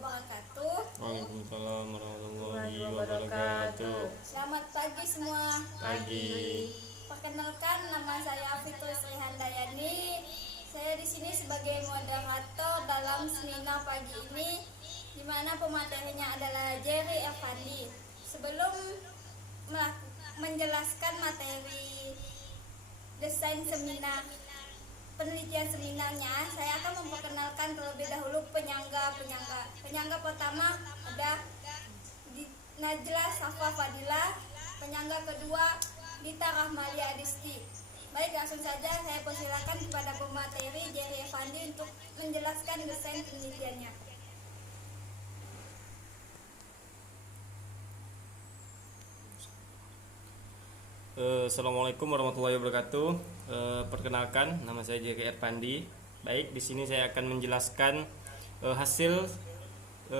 wabarakatuh. Waalaikumsalam warahmatullahi wabarakatuh. Selamat pagi semua. Pagi. Perkenalkan, nama saya Fitri Sri Handayani. Saya di sini sebagai moderator dalam seminar pagi ini, di mana pematerinya adalah Jerry Evandi. Sebelum menjelaskan materi desain seminar, penelitian seminarnya, saya akan memperkenalkan terlebih dahulu penyangga. Penyangga pertama ada Najla Safa Fadila, penyangga kedua Dita Rahmalia Adisti. Baik, langsung saja saya persilakan kepada pemateri Jerry Evandi untuk menjelaskan desain penelitiannya. Assalamualaikum warahmatullahi wabarakatuh. Perkenalkan, nama saya Jerry Evandi. Baik, di sini saya akan menjelaskan hasil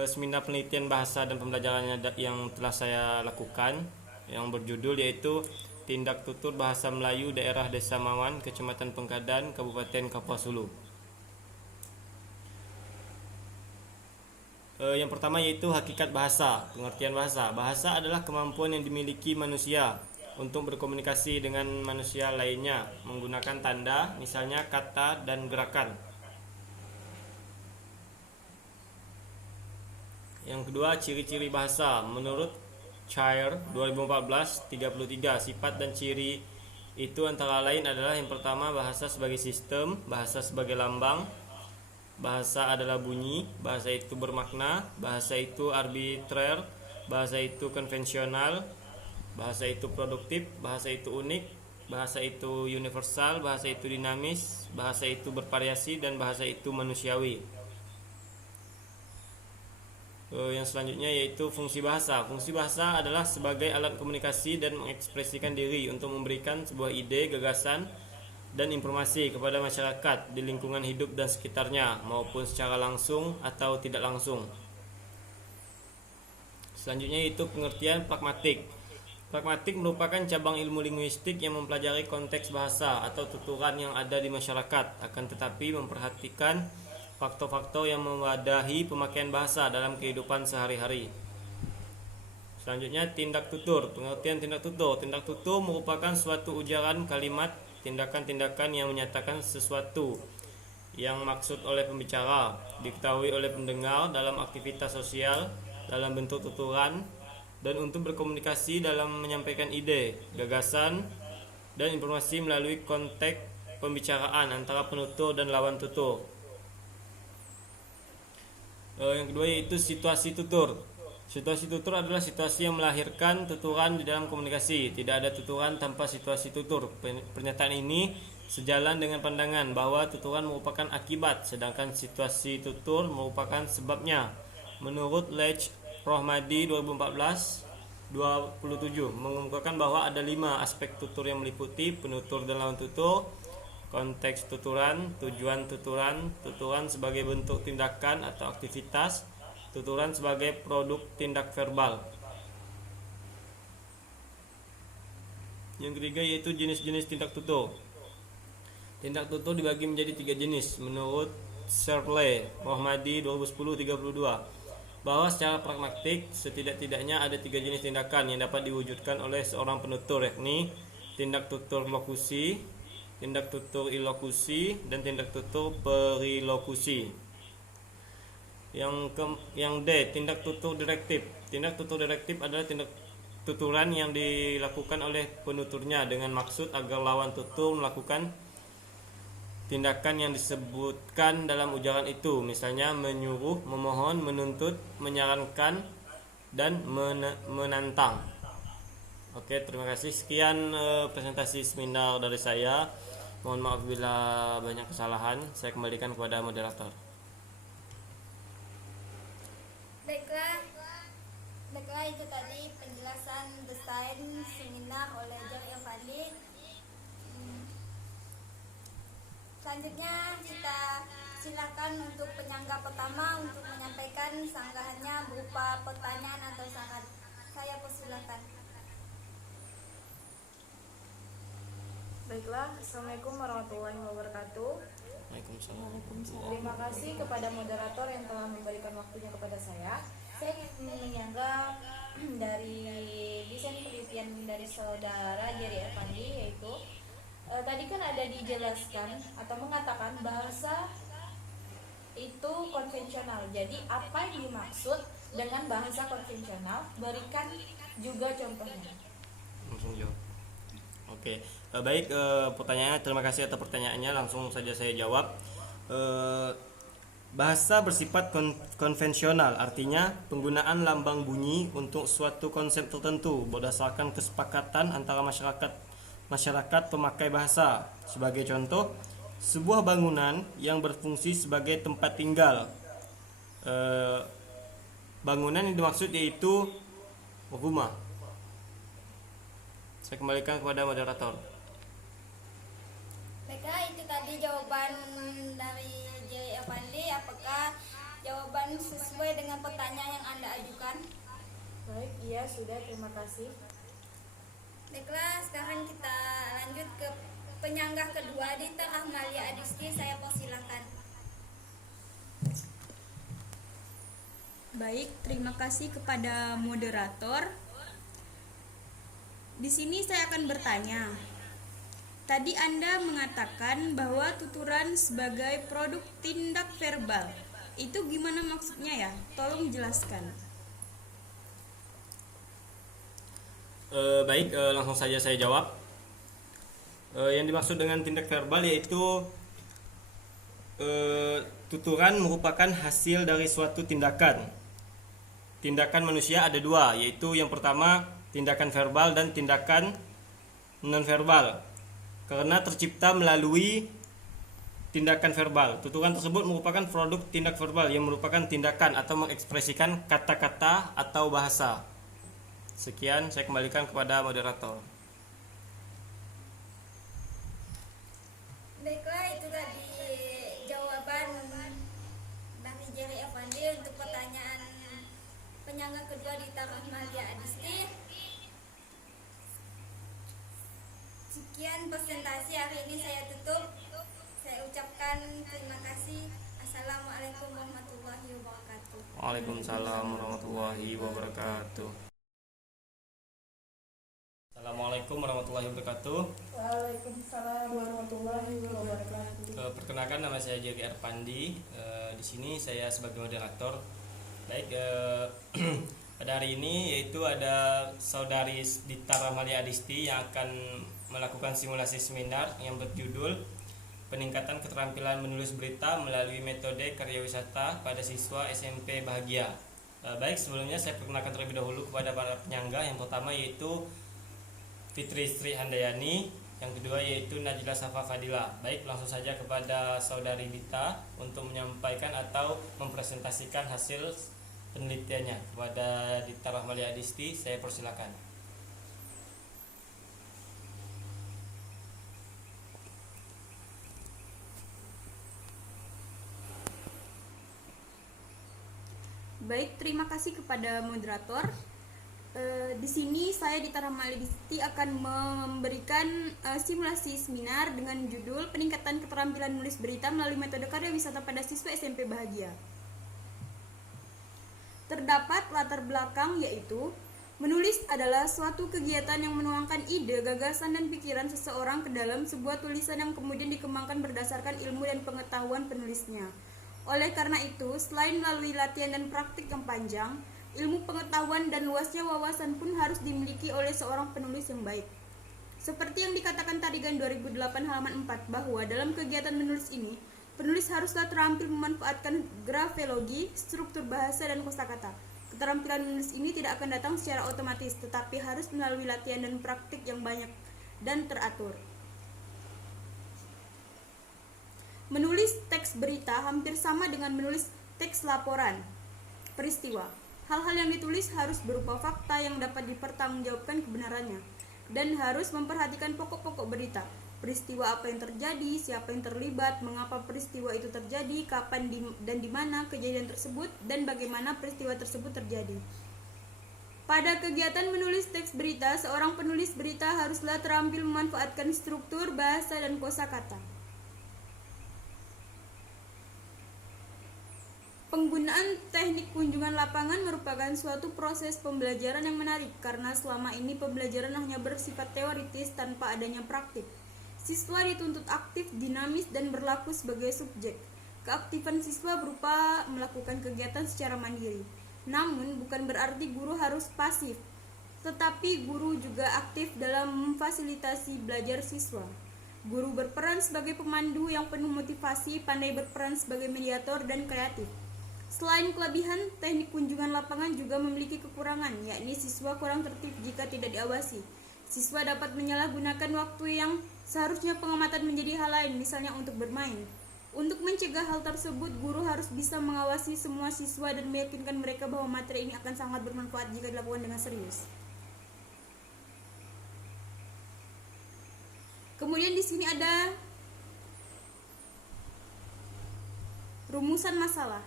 seminar penelitian bahasa dan pembelajarannya yang telah saya lakukan, yang berjudul yaitu Tindak Tutur Bahasa Melayu Daerah Desa Mawan, Kecamatan Pengkadan, Kabupaten Kapuas Hulu. Yang pertama yaitu hakikat bahasa. Pengertian bahasa. Bahasa adalah kemampuan yang dimiliki manusia untuk berkomunikasi dengan manusia lainnya menggunakan tanda, misalnya kata dan gerakan. Yang kedua, ciri-ciri bahasa. Menurut Chair 2014-33, sifat dan ciri itu antara lain adalah yang pertama, bahasa sebagai sistem, bahasa sebagai lambang, bahasa adalah bunyi, bahasa itu bermakna, bahasa itu arbitrer, bahasa itu konvensional, bahasa itu produktif, bahasa itu unik, bahasa itu universal, bahasa itu dinamis, bahasa itu bervariasi, dan bahasa itu manusiawi. Yang selanjutnya yaitu fungsi bahasa. Fungsi bahasa adalah sebagai alat komunikasi dan mengekspresikan diri untuk memberikan sebuah ide, gagasan, dan informasi kepada masyarakat di lingkungan hidup dan sekitarnya, maupun secara langsung atau tidak langsung. Selanjutnya yaitu pengertian pragmatik. Pragmatik merupakan cabang ilmu linguistik yang mempelajari konteks bahasa atau tuturan yang ada di masyarakat, akan tetapi memperhatikan faktor-faktor yang mewadahi pemakaian bahasa dalam kehidupan sehari-hari. Selanjutnya, tindak tutur. Pengertian tindak tutur. Tindak tutur merupakan suatu ujaran kalimat, tindakan-tindakan yang menyatakan sesuatu yang maksud oleh pembicara, diketahui oleh pendengar dalam aktivitas sosial, dalam bentuk tuturan, dan untuk berkomunikasi dalam menyampaikan ide, gagasan, dan informasi melalui konteks pembicaraan antara penutur dan lawan tutur. Yang kedua yaitu situasi tutur. Situasi tutur adalah situasi yang melahirkan tuturan di dalam komunikasi. Tidak ada tuturan tanpa situasi tutur. Pernyataan ini sejalan dengan pandangan bahwa tuturan merupakan akibat, sedangkan situasi tutur merupakan sebabnya. Menurut Lech Rohmadi 2014-27 mengemukakan bahwa ada 5 aspek tutur yang meliputi penutur dan lawan tutur, konteks tuturan, tujuan tuturan, tuturan sebagai bentuk tindakan atau aktivitas, tuturan sebagai produk tindak verbal. Yang ketiga yaitu jenis-jenis tindak tutur. Tindak tutur dibagi menjadi 3 jenis menurut Shirley Rohmadi 2010-32, bahwa secara pragmatik setidak-tidaknya ada 3 jenis tindakan yang dapat diwujudkan oleh seorang penutur, yakni tindak tutur lokusi, tindak tutur ilokusi, dan tindak tutur perilokusi. Yang D, tindak tutur direktif. Tindak tutur direktif adalah tindak tuturan yang dilakukan oleh penuturnya dengan maksud agar lawan tutur melakukan tindakan yang disebutkan dalam ujaran itu, misalnya menyuruh, memohon, menuntut, menyarankan, dan menantang. Oke, terima kasih. Sekian presentasi seminar dari saya. Mohon maaf bila banyak kesalahan. Saya kembalikan kepada moderator. Baiklah, itu tadi penjelasan desain seminar oleh Jerry Evandi. Selanjutnya kita silakan untuk penyangga pertama untuk menyampaikan sanggahannya berupa pertanyaan atau saran. Saya persilakan. Baiklah, Assalamualaikum warahmatullahi wabarakatuh. Waalaikumsalam. Terima kasih kepada moderator yang telah memberikan waktunya kepada saya. Saya ingin menyanggah dari desain penelitian dari saudara Jerry Erpandi, yaitu tadi kan ada dijelaskan atau mengatakan bahasa itu konvensional. Jadi apa yang dimaksud dengan bahasa konvensional? Berikan juga contohnya. Langsung jawab. Oke, baik, pertanyaannya, terima kasih atas pertanyaannya. Langsung saja saya jawab. Bahasa bersifat konvensional, artinya penggunaan lambang bunyi untuk suatu konsep tertentu berdasarkan kesepakatan antara masyarakat pemakai bahasa. Sebagai contoh, sebuah bangunan yang berfungsi sebagai tempat tinggal. Bangunan yang dimaksud yaitu rumah. Saya kembalikan kepada moderator. Baiklah, itu tadi jawaban dari J. Avandi. Apakah jawaban sesuai dengan pertanyaan yang Anda ajukan? Baik, iya sudah, terima kasih. Baiklah, sekarang kita lanjut ke penyanggah kedua, Dita Ahmalia Adisti. Saya persilakan. Baik, terima kasih kepada moderator. Di sini saya akan bertanya. Tadi Anda mengatakan bahwa tuturan sebagai produk tindak verbal. Itu gimana maksudnya ya? Tolong jelaskan. Baik, langsung saja saya jawab. Yang dimaksud dengan tindak verbal yaitu tuturan merupakan hasil dari suatu tindakan. Tindakan manusia ada dua, yaitu yang pertama tindakan verbal dan tindakan non-verbal. Karena tercipta melalui tindakan verbal, tuturan tersebut merupakan produk tindak verbal yang merupakan tindakan atau mengekspresikan kata-kata atau bahasa. Sekian, saya kembalikan kepada moderator. Baiklah, itu tadi jawaban dari Jerry Avandi untuk pertanyaan penyanggah kedua Dita Ahmalia Adisti. Sekian presentasi hari ini saya tutup. Saya ucapkan terima kasih. Assalamualaikum warahmatullahi wabarakatuh. Waalaikumsalam warahmatullahi wabarakatuh. Assalamualaikum warahmatullahi wabarakatuh. Waalaikumsalam warahmatullahi wabarakatuh. Perkenalkan, nama saya Jerry Erpandi. Di sini saya sebagai moderator. Baik, pada hari ini yaitu ada saudari Dita Ahmalia Adisti yang akan melakukan simulasi seminar yang berjudul Peningkatan Keterampilan Menulis Berita melalui Metode Karya Wisata pada Siswa SMP Bahagia. Baik, sebelumnya saya perkenalkan terlebih dahulu kepada para penyangga. Yang pertama yaitu Fitri Sri Handayani, yang kedua yaitu Najla Safa Fadila. Baik, langsung saja kepada saudari Dita untuk menyampaikan atau mempresentasikan hasil penelitiannya. Kepada Dita Ahmalia Adisti, saya persilakan. Baik, terima kasih kepada moderator. Di sini saya Dita Ahmalia Adisti akan memberikan simulasi seminar dengan judul Peningkatan Keterampilan Menulis Berita melalui Metode Karya Wisata pada Siswa SMP Bahagia. Terdapat latar belakang, yaitu menulis adalah suatu kegiatan yang menuangkan ide, gagasan, dan pikiran seseorang ke dalam sebuah tulisan yang kemudian dikembangkan berdasarkan ilmu dan pengetahuan penulisnya. Oleh karena itu, selain melalui latihan dan praktik yang panjang, ilmu pengetahuan dan luasnya wawasan pun harus dimiliki oleh seorang penulis yang baik. Seperti yang dikatakan Tarigan 2008 halaman 4, bahwa dalam kegiatan menulis ini, penulis haruslah terampil memanfaatkan grafologi, struktur bahasa, dan kosakata. Keterampilan menulis ini tidak akan datang secara otomatis, tetapi harus melalui latihan dan praktik yang banyak dan teratur. Menulis teks berita hampir sama dengan menulis teks laporan peristiwa. Hal-hal yang ditulis harus berupa fakta yang dapat dipertanggungjawabkan kebenarannya, dan harus memperhatikan pokok-pokok berita. Peristiwa apa yang terjadi, siapa yang terlibat, mengapa peristiwa itu terjadi, kapan dan di mana kejadian tersebut, dan bagaimana peristiwa tersebut terjadi. Pada kegiatan menulis teks berita, seorang penulis berita haruslah terampil memanfaatkan struktur bahasa dan kosakata. Penggunaan teknik kunjungan lapangan merupakan suatu proses pembelajaran yang menarik karena selama ini pembelajaran hanya bersifat teoritis tanpa adanya praktik. Siswa dituntut aktif, dinamis, dan berlaku sebagai subjek. Keaktifan siswa berupa melakukan kegiatan secara mandiri. Namun, bukan berarti guru harus pasif, tetapi guru juga aktif dalam memfasilitasi belajar siswa. Guru berperan sebagai pemandu yang penuh motivasi, pandai berperan sebagai mediator, dan kreatif. Selain kelebihan, teknik kunjungan lapangan juga memiliki kekurangan, yakni siswa kurang tertib jika tidak diawasi. Siswa dapat menyalahgunakan waktu yang seharusnya pengamatan menjadi hal lain, misalnya untuk bermain. Untuk mencegah hal tersebut, guru harus bisa mengawasi semua siswa dan meyakinkan mereka bahwa materi ini akan sangat bermanfaat jika dilakukan dengan serius. Kemudian di sini ada rumusan masalah,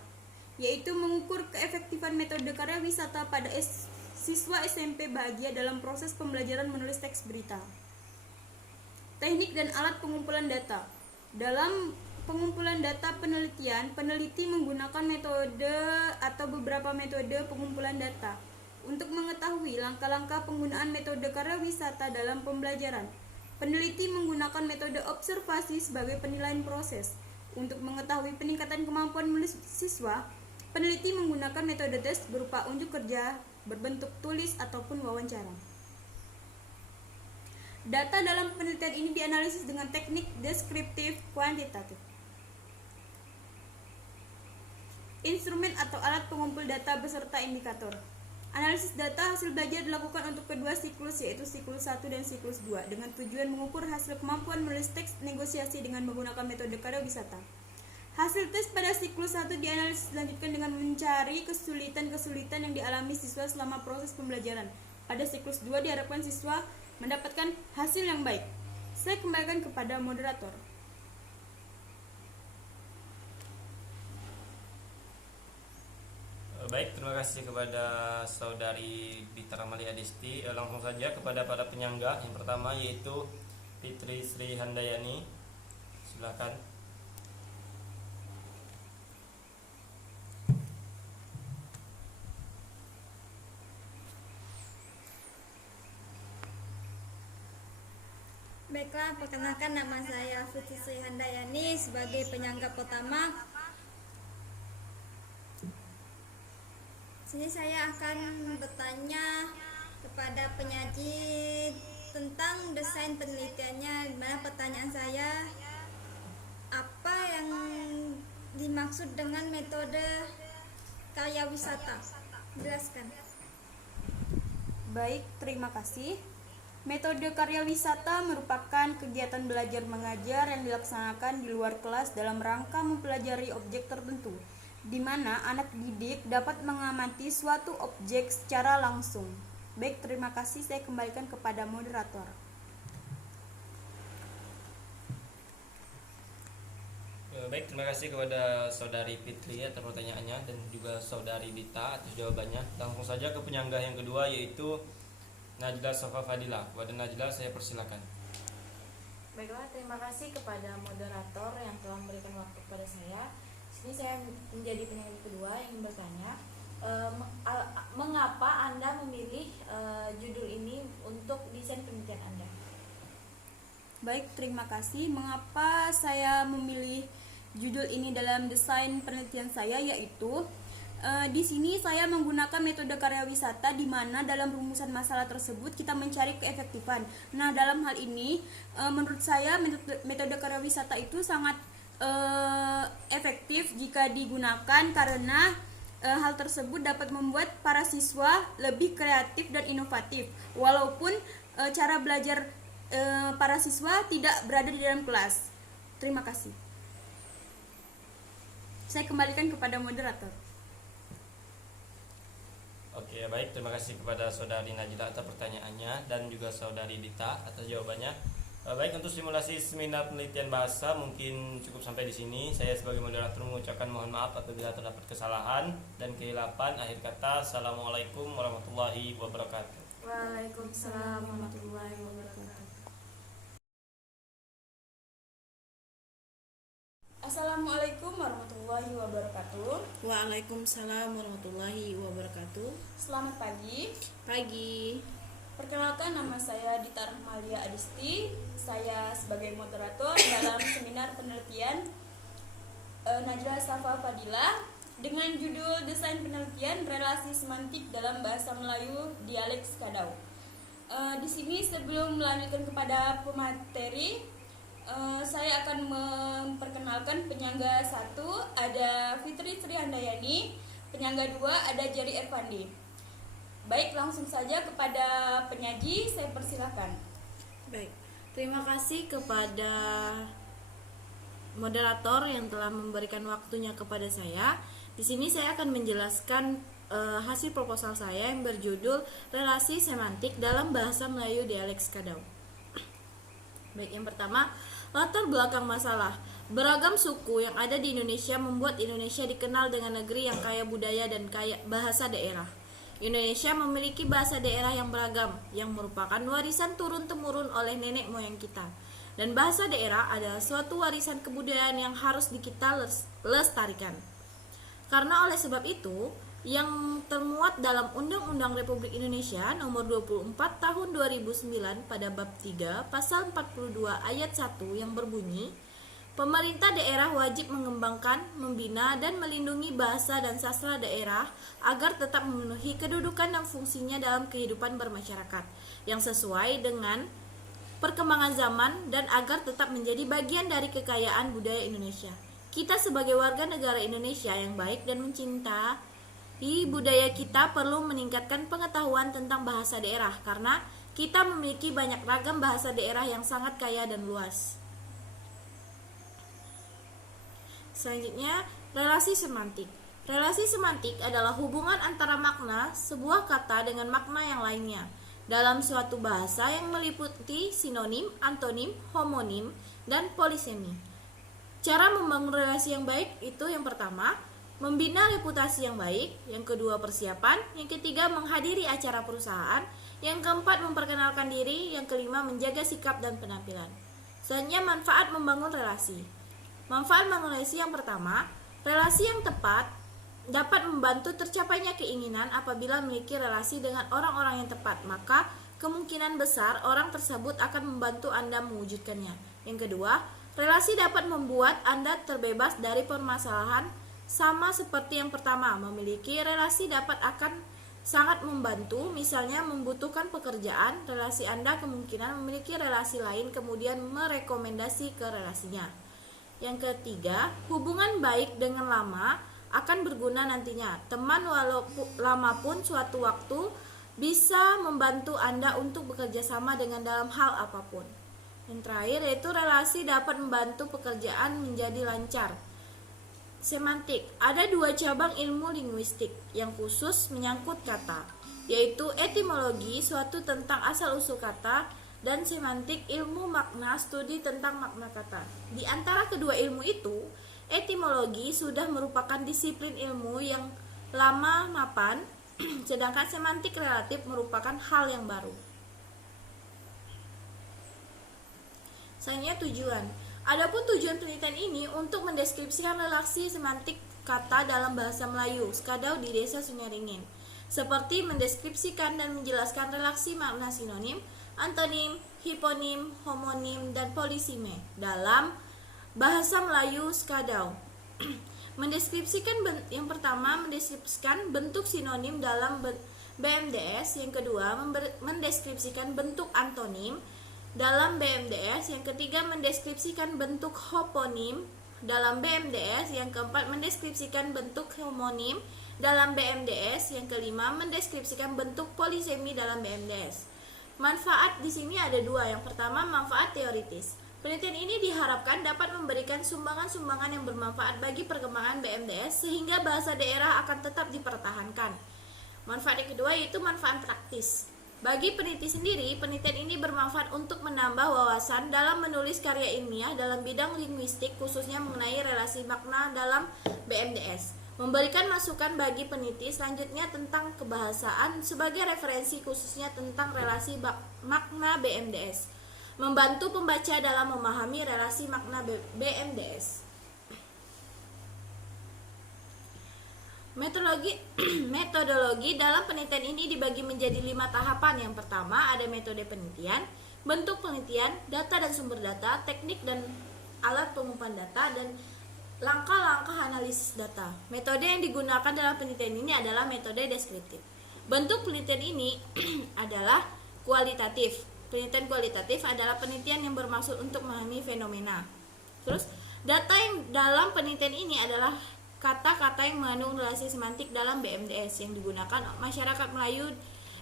yaitu mengukur keefektifan metode karya wisata pada siswa SMP bahagia dalam proses pembelajaran menulis teks berita. Teknik dan alat pengumpulan data. Dalam pengumpulan data penelitian, peneliti menggunakan metode atau beberapa metode pengumpulan data untuk mengetahui langkah-langkah penggunaan metode karya wisata dalam pembelajaran. Peneliti menggunakan metode observasi sebagai penilaian proses. Untuk mengetahui peningkatan kemampuan menulis siswa, peneliti menggunakan metode tes berupa unjuk kerja, berbentuk tulis, ataupun wawancara. Data dalam penelitian ini dianalisis dengan teknik deskriptif kuantitatif. Instrumen atau alat pengumpul data beserta indikator. Analisis data hasil belajar dilakukan untuk kedua siklus, yaitu siklus 1 dan siklus 2, dengan tujuan mengukur hasil kemampuan menulis teks negosiasi dengan menggunakan metode karya wisata. Hasil tes pada siklus 1 dianalisis dilanjutkan dengan mencari kesulitan-kesulitan yang dialami siswa selama proses pembelajaran. Pada siklus 2 diharapkan siswa mendapatkan hasil yang baik. Saya kembalikan kepada moderator. Baik, terima kasih kepada saudari Dita Ramali Adisti. Langsung saja kepada para penyangga. Yang pertama yaitu Fitri Sri Handayani. Silakan. Baiklah, perkenalkan nama saya Fitri Sri Handayani sebagai penyangga pertama. Sini saya akan bertanya kepada penyaji tentang desain penelitiannya. Dimana pertanyaan saya, apa yang dimaksud dengan metode karya wisata? Jelaskan. Baik, terima kasih. Metode karya wisata merupakan kegiatan belajar mengajar yang dilaksanakan di luar kelas dalam rangka mempelajari objek tertentu, di mana anak didik dapat mengamati suatu objek secara langsung. Baik, terima kasih. Saya kembalikan kepada moderator. Baik, terima kasih kepada saudari Fitri atas pertanyaannya dan juga saudari Dita atas jawabannya. Langsung saja ke penyangga yang kedua yaitu Najla Sofa Fadila. Kepada Najla saya persilakan. Baiklah, terima kasih kepada moderator yang telah memberikan waktu kepada saya. Ini saya menjadi penyanyi kedua yang bertanya, mengapa Anda memilih judul ini untuk desain penelitian Anda? Baik, terima kasih. Mengapa saya memilih judul ini dalam desain penelitian saya, yaitu di sini saya menggunakan metode karya wisata, di mana dalam rumusan masalah tersebut kita mencari keefektifan. Nah, dalam hal ini menurut saya metode karya wisata itu sangat efektif jika digunakan karena hal tersebut dapat membuat para siswa lebih kreatif dan inovatif walaupun cara belajar para siswa tidak berada di dalam kelas. Terima kasih. Saya kembalikan kepada moderator. Oke, baik, terima kasih kepada saudari Najla atas pertanyaannya dan juga saudari Dita atas jawabannya. Baik, untuk simulasi seminar penelitian bahasa mungkin cukup sampai di sini. Saya sebagai moderator mengucapkan mohon maaf apabila terdapat kesalahan dan kehilapan. Akhir kata, assalamualaikum warahmatullahi wabarakatuh. Waalaikumsalam warahmatullahi wabarakatuh. Assalamualaikum warahmatullahi warahmatullahi wabarakatuh. Waalaikumsalam warahmatullahi wabarakatuh. Selamat pagi. Pagi. Perkenalkan, nama saya Dita Rahmalia Adisti. Saya sebagai moderator dalam seminar penelitian Najla Safa Fadila dengan judul Desain Penelitian Relasi Semantik dalam Bahasa Melayu Dialek Skadau. Di sini sebelum melanjutkan kepada pemateri, saya akan memperkenalkan penyangga 1 ada Fitri Sri Handayani, penyangga 2 ada Jerry Ervandi. Baik, langsung saja kepada penyaji, saya persilakan. Baik. Terima kasih kepada moderator yang telah memberikan waktunya kepada saya. Di sini saya akan menjelaskan hasil proposal saya yang berjudul Relasi Semantik dalam Bahasa Melayu Dialek Skadau. Baik, yang pertama, latar belakang masalah. Beragam suku yang ada di Indonesia membuat Indonesia dikenal dengan negeri yang kaya budaya dan kaya bahasa daerah. Indonesia memiliki bahasa daerah yang beragam, yang merupakan warisan turun-temurun oleh nenek moyang kita. Dan bahasa daerah adalah suatu warisan kebudayaan yang harus kita lestarikan. Karena oleh sebab itu, yang termuat dalam Undang-Undang Republik Indonesia Nomor 24 Tahun 2009 pada bab 3 Pasal 42 Ayat 1 yang berbunyi, pemerintah daerah wajib mengembangkan, membina, dan melindungi bahasa dan sastra daerah agar tetap memenuhi kedudukan dan fungsinya dalam kehidupan bermasyarakat yang sesuai dengan perkembangan zaman dan agar tetap menjadi bagian dari kekayaan budaya Indonesia. Kita sebagai warga negara Indonesia yang baik dan mencintai budaya kita perlu meningkatkan pengetahuan tentang bahasa daerah karena kita memiliki banyak ragam bahasa daerah yang sangat kaya dan luas. Selanjutnya, relasi semantik. Relasi semantik adalah hubungan antara makna sebuah kata dengan makna yang lainnya dalam suatu bahasa yang meliputi sinonim, antonim, homonim, dan polisemi. Cara membangun relasi yang baik itu yang pertama, membina reputasi yang baik, yang kedua persiapan, yang ketiga menghadiri acara perusahaan, yang keempat memperkenalkan diri, yang kelima menjaga sikap dan penampilan. Selanjutnya, manfaat membangun relasi. Manfaat membangun relasi yang pertama, relasi yang tepat dapat membantu tercapainya keinginan apabila memiliki relasi dengan orang-orang yang tepat, maka kemungkinan besar orang tersebut akan membantu Anda mewujudkannya. Yang kedua, relasi dapat membuat Anda terbebas dari permasalahan sama seperti yang pertama. Memiliki relasi akan sangat membantu, misalnya membutuhkan pekerjaan, relasi Anda kemungkinan memiliki relasi lain kemudian merekomendasi ke relasinya. Yang ketiga, hubungan baik dengan lama akan berguna nantinya. Teman walaupun lama pun suatu waktu bisa membantu Anda untuk bekerja sama dengan dalam hal apapun. Yang terakhir yaitu relasi dapat membantu pekerjaan menjadi lancar. Semantik. Ada 2 cabang ilmu linguistik yang khusus menyangkut kata, yaitu etimologi, suatu tentang asal-usul kata, dan semantik, ilmu makna, studi tentang makna kata. Di antara kedua ilmu itu, etimologi sudah merupakan disiplin ilmu yang lama mapan, sedangkan semantik relatif merupakan hal yang baru. Selanjutnya tujuan. Adapun tujuan penelitian ini untuk mendeskripsikan relasi semantik kata dalam bahasa Melayu Skadau di Desa Sunyaringin, seperti mendeskripsikan dan menjelaskan relasi makna sinonim, antonim, hiponim, homonim, dan polisime dalam bahasa Melayu Skadau. Yang pertama, mendeskripsikan bentuk sinonim dalam BMDS. Yang kedua, mendeskripsikan bentuk antonim dalam BMDS. Yang ketiga, mendeskripsikan bentuk homonim dalam BMDS. Yang keempat, mendeskripsikan bentuk homonim dalam BMDS. Yang kelima, mendeskripsikan bentuk polisemi dalam BMDS. Manfaat di sini ada 2. Yang pertama, manfaat teoritis. Penelitian ini diharapkan dapat memberikan sumbangan-sumbangan yang bermanfaat bagi perkembangan BMDS sehingga bahasa daerah akan tetap dipertahankan. Manfaat yang kedua yaitu manfaat praktis. Bagi peneliti sendiri, penelitian ini bermanfaat untuk menambah wawasan dalam menulis karya ilmiah dalam bidang linguistik khususnya mengenai relasi makna dalam BMDS. Memberikan masukan bagi peneliti selanjutnya tentang kebahasaan sebagai referensi khususnya tentang relasi makna BMDS. Membantu pembaca dalam memahami relasi makna BMDS. Metodologi dalam penelitian ini dibagi menjadi 5 tahapan. Yang pertama ada metode penelitian, bentuk penelitian, data dan sumber data, teknik dan alat pengumpulan data, dan langkah-langkah analisis data. Metode yang digunakan dalam penelitian ini adalah metode deskriptif. Bentuk penelitian ini adalah kualitatif. Penelitian kualitatif adalah penelitian yang bermaksud untuk memahami fenomena. Terus, data yang dalam penelitian ini adalah kata-kata yang mengandung relasi semantik dalam BMDS yang digunakan masyarakat Melayu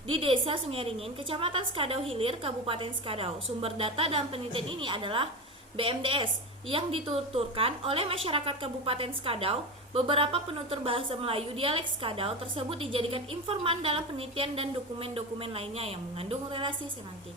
di Desa Sungai Kecamatan Skadau Hilir, Kabupaten Skadau. Sumber data dalam penelitian ini adalah BMDS yang dituturkan oleh masyarakat Kabupaten Skadau. Beberapa penutur bahasa Melayu dialek Skadau tersebut dijadikan informan dalam penelitian dan dokumen-dokumen lainnya yang mengandung relasi semantik.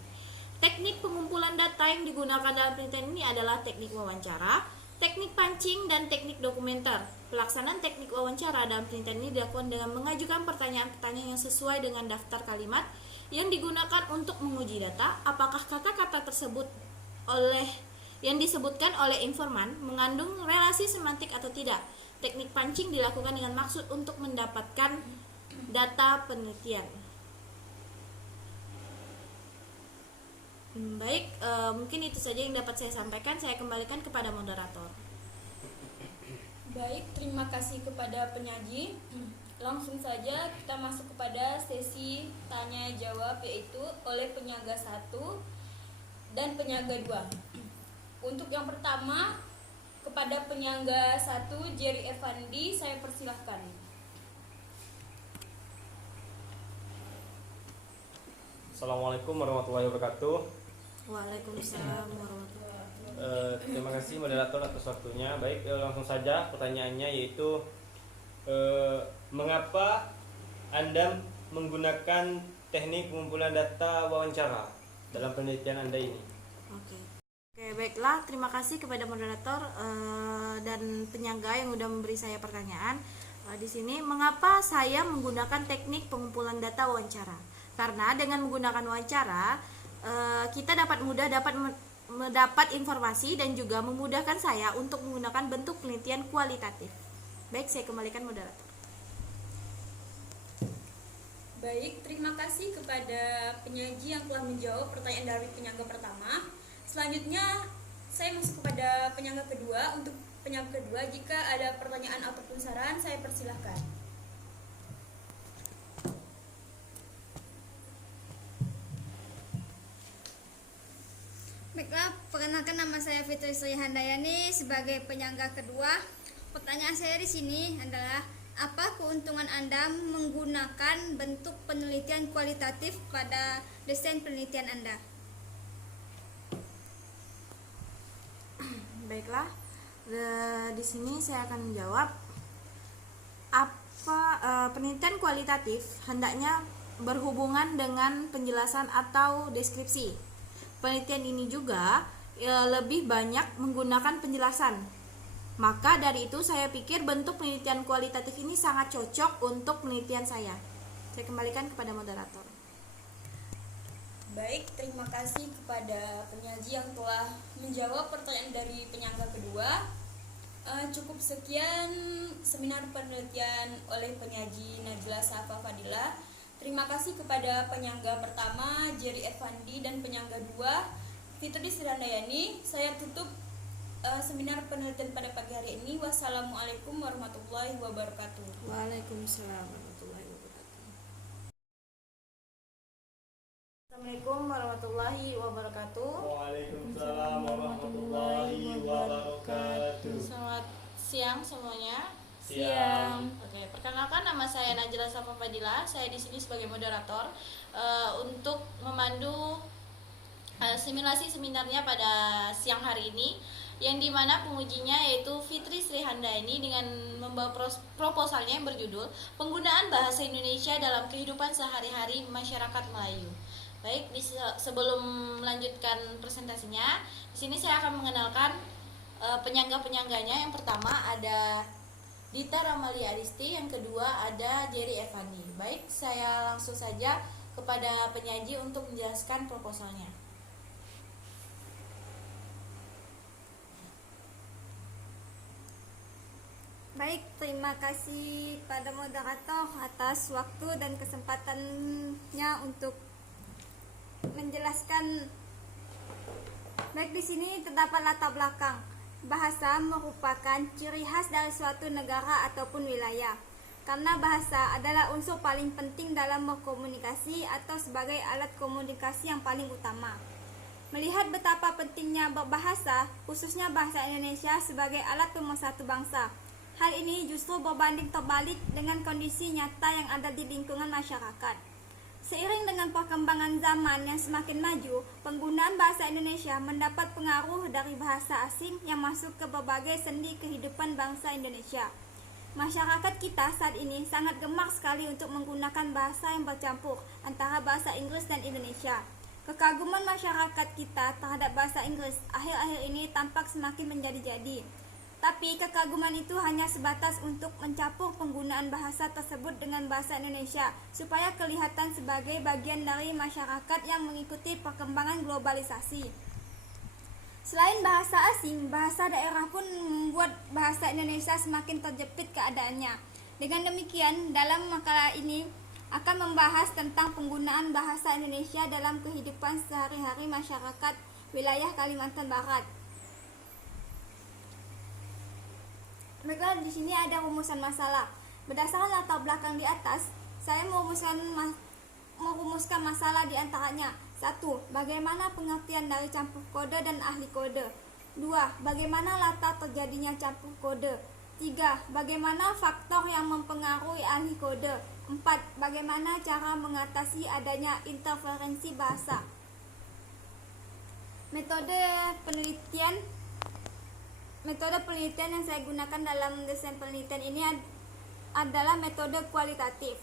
Teknik pengumpulan data yang digunakan dalam penelitian ini adalah teknik wawancara, teknik pancing, dan teknik dokumenter. Pelaksanaan teknik wawancara dalam penelitian ini dilakukan dengan mengajukan pertanyaan-pertanyaan yang sesuai dengan daftar kalimat yang digunakan untuk menguji data, apakah kata-kata tersebut yang disebutkan oleh informan mengandung relasi semantik atau tidak. Teknik pancing dilakukan dengan maksud untuk mendapatkan data penelitian. Baik, mungkin itu saja yang dapat saya sampaikan. Saya kembalikan kepada moderator. Baik, terima kasih kepada penyaji. Langsung saja kita masuk kepada sesi tanya jawab, yaitu oleh penyaga 1 dan penyaga 2. Untuk yang pertama, kepada penyaga 1 Jerry Evandi, saya persilahkan. Assalamualaikum warahmatullahi wabarakatuh. Waalaikumsalam warahmatullahi wabarakatuh. Terima kasih moderator atas waktunya. Baik, langsung saja pertanyaannya, yaitu mengapa Anda menggunakan teknik pengumpulan data wawancara dalam penelitian Anda ini? Oke, baiklah. Terima kasih kepada moderator dan penyangga yang sudah memberi saya pertanyaan. Di sini, mengapa saya menggunakan teknik pengumpulan data wawancara? Karena dengan menggunakan wawancara, kita dapat mendapat informasi dan juga memudahkan saya untuk menggunakan bentuk penelitian kualitatif. Baik, saya kembalikan moderator. Baik, terima kasih kepada penyaji yang telah menjawab pertanyaan dari penyaga pertama. Selanjutnya, saya masuk kepada penyaga kedua. Untuk penyaga kedua, jika ada pertanyaan ataupun saran, saya persilahkan. Baiklah, perkenalkan nama saya Fitri Sri Handayani sebagai penyangga kedua. Pertanyaan saya di sini adalah, apa keuntungan Anda menggunakan bentuk penelitian kualitatif pada desain penelitian Anda? Baiklah, di sini saya akan menjawab. Penelitian kualitatif hendaknya berhubungan dengan penjelasan atau deskripsi. Penelitian ini juga lebih banyak menggunakan penjelasan. Maka dari itu saya pikir bentuk penelitian kualitatif ini sangat cocok untuk penelitian saya. Saya kembalikan kepada moderator. Baik, terima kasih kepada penyaji yang telah menjawab pertanyaan dari penyangga kedua. Cukup sekian seminar penelitian oleh penyaji Najla Safa Fadila. Terima kasih kepada penyangga pertama Jerry Evandi dan penyangga 2 Fitri Sri Handayani. Saya tutup seminar penelitian pada pagi hari ini. Wassalamualaikum warahmatullahi wabarakatuh. Waalaikumsalam warahmatullahi wabarakatuh. Assalamualaikum warahmatullahi wabarakatuh. Waalaikumsalam warahmatullahi wabarakatuh. Selamat siang semuanya. Siang. Oke, perkenalkan nama saya Najla Safa Fadila. Saya di sini sebagai moderator untuk memandu simulasi seminarnya pada siang hari ini, yang dimana pengujinya yaitu Fitri Sri Handayani dengan membawa proposalnya yang berjudul Penggunaan Bahasa Indonesia dalam Kehidupan Sehari-hari Masyarakat Melayu. Baik, sebelum melanjutkan presentasinya, di sini saya akan mengenalkan penyangga-penyangganya. Yang pertama ada Dita Ramalia Adisti, yang kedua ada Jerry Evandi. Baik, saya langsung saja kepada penyaji untuk menjelaskan proposalnya. Baik, terima kasih pada moderator atas waktu dan kesempatannya untuk menjelaskan. Baik, di sini terdapat latar belakang. Bahasa merupakan ciri khas dari suatu negara ataupun wilayah. Karena bahasa adalah unsur paling penting dalam berkomunikasi atau sebagai alat komunikasi yang paling utama. Melihat betapa pentingnya berbahasa, khususnya bahasa Indonesia sebagai alat pemersatu bangsa. Hal ini justru berbanding terbalik dengan kondisi nyata yang ada di lingkungan masyarakat. Seiring dengan perkembangan zaman yang semakin maju, penggunaan bahasa Indonesia mendapat pengaruh dari bahasa asing yang masuk ke berbagai sendi kehidupan bangsa Indonesia. Masyarakat kita saat ini sangat gemar sekali untuk menggunakan bahasa yang bercampur antara bahasa Inggris dan Indonesia. Kekaguman masyarakat kita terhadap bahasa Inggris akhir-akhir ini tampak semakin menjadi-jadi. Tapi kekaguman itu hanya sebatas untuk mencampur penggunaan bahasa tersebut dengan bahasa Indonesia supaya kelihatan sebagai bagian dari masyarakat yang mengikuti perkembangan globalisasi. Selain bahasa asing, bahasa daerah pun membuat bahasa Indonesia semakin terjepit keadaannya. Dengan demikian, dalam makalah ini akan membahas tentang penggunaan bahasa Indonesia dalam kehidupan sehari-hari masyarakat wilayah Kalimantan Barat. Baiklah, di sini ada rumusan masalah. Berdasarkan latar belakang di atas, saya merumuskan masalah di antaranya. 1. Bagaimana pengertian dari campur kode dan ahli kode. 2. Bagaimana latar terjadinya campur kode. 3. Bagaimana faktor yang mempengaruhi ahli kode. 4. Bagaimana cara mengatasi adanya interferensi bahasa. Metode penelitian yang saya gunakan dalam desain penelitian ini adalah metode kualitatif.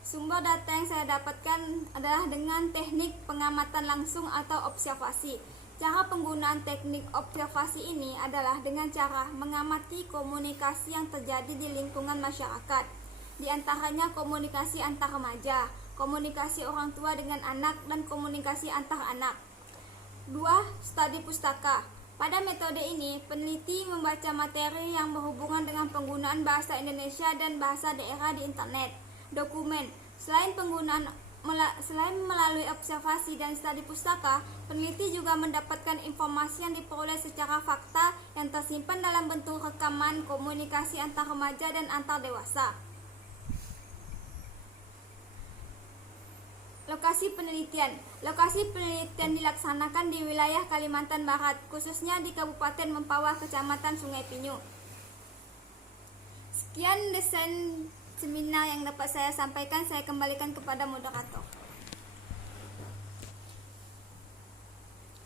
Sumber data yang saya dapatkan adalah dengan teknik pengamatan langsung atau observasi. Cara penggunaan teknik observasi ini adalah dengan cara mengamati komunikasi yang terjadi di lingkungan masyarakat. Di antaranya komunikasi antar remaja, komunikasi orang tua dengan anak, dan komunikasi antar anak. 2. Studi pustaka. Pada metode ini, peneliti membaca materi yang berhubungan dengan penggunaan bahasa Indonesia dan bahasa daerah di internet, dokumen. Selain melalui observasi dan studi pustaka, peneliti juga mendapatkan informasi yang diperoleh secara fakta yang tersimpan dalam bentuk rekaman komunikasi antar remaja dan antar dewasa. Lokasi penelitian dilaksanakan di wilayah Kalimantan Barat, khususnya di Kabupaten Mempawah, Kecamatan Sungai Pinyu. Sekian desain seminar yang dapat saya sampaikan. Saya kembalikan kepada moderator.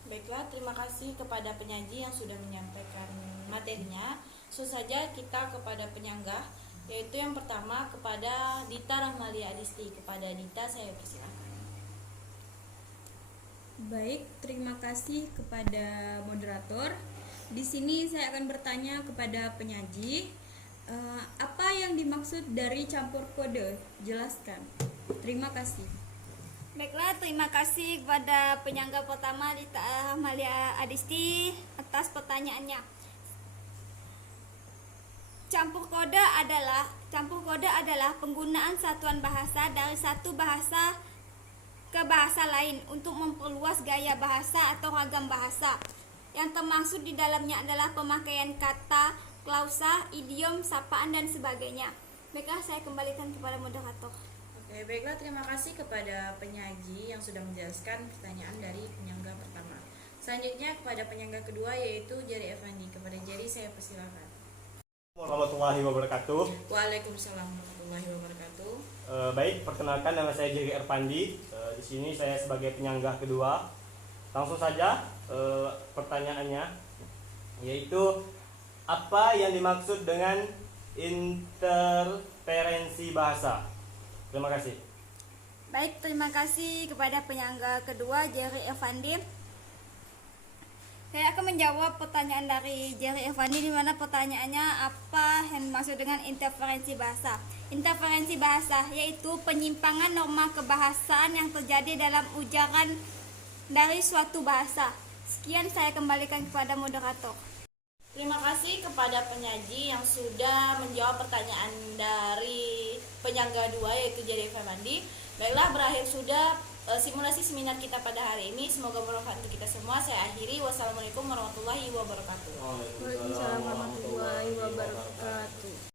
Baiklah, terima kasih kepada penyaji yang sudah menyampaikan materinya. Langsung saja kita kepada penyanggah, yaitu yang pertama kepada Dita Rahmalia Adisti. Kepada Dita saya persilakan. Baik, terima kasih kepada moderator. Di sini saya akan bertanya kepada penyaji, apa yang dimaksud dari campur kode? Jelaskan. Terima kasih. Baiklah, terima kasih kepada penyangga pertama Dita Rahmalia Adisti atas pertanyaannya. Campur kode adalah penggunaan satuan bahasa dari satu bahasa ke bahasa lain untuk memperluas gaya bahasa atau ragam bahasa. Yang termaksud di dalamnya adalah pemakaian kata, klausa, idiom, sapaan, dan sebagainya. Baiklah, saya kembalikan kepada moderator. Oke, baiklah, terima kasih kepada penyaji yang sudah menjelaskan pertanyaan dari penyangga pertama. Selanjutnya kepada penyangga kedua, yaitu Jerry Effendi. Kepada Jerry saya persilakan. Warahmatullahi wabarakatuh. Waalaikumsalam warahmatullahi wabarakatuh. Baik, perkenalkan nama saya Jerry Effendi. Di sini saya sebagai penyanggah kedua. Langsung saja pertanyaannya, yaitu apa yang dimaksud dengan interferensi bahasa? Terima kasih. Baik, terima kasih kepada penyangga kedua Jerry Effendi. Saya akan menjawab pertanyaan dari Jerry Effendi, di mana pertanyaannya apa yang dimaksud dengan interferensi bahasa. Interferensi bahasa yaitu penyimpangan norma kebahasaan yang terjadi dalam ujaran dari suatu bahasa. Sekian, saya kembalikan kepada moderator. Terima kasih kepada penyaji yang sudah menjawab pertanyaan dari penyangga 2 yaitu Jari Femandi. Baiklah, berakhir sudah simulasi seminar kita pada hari ini. Semoga bermanfaat untuk kita semua. Saya akhiri. Wassalamualaikum warahmatullahi wabarakatuh. Waalaikumsalam warahmatullahi wabarakatuh.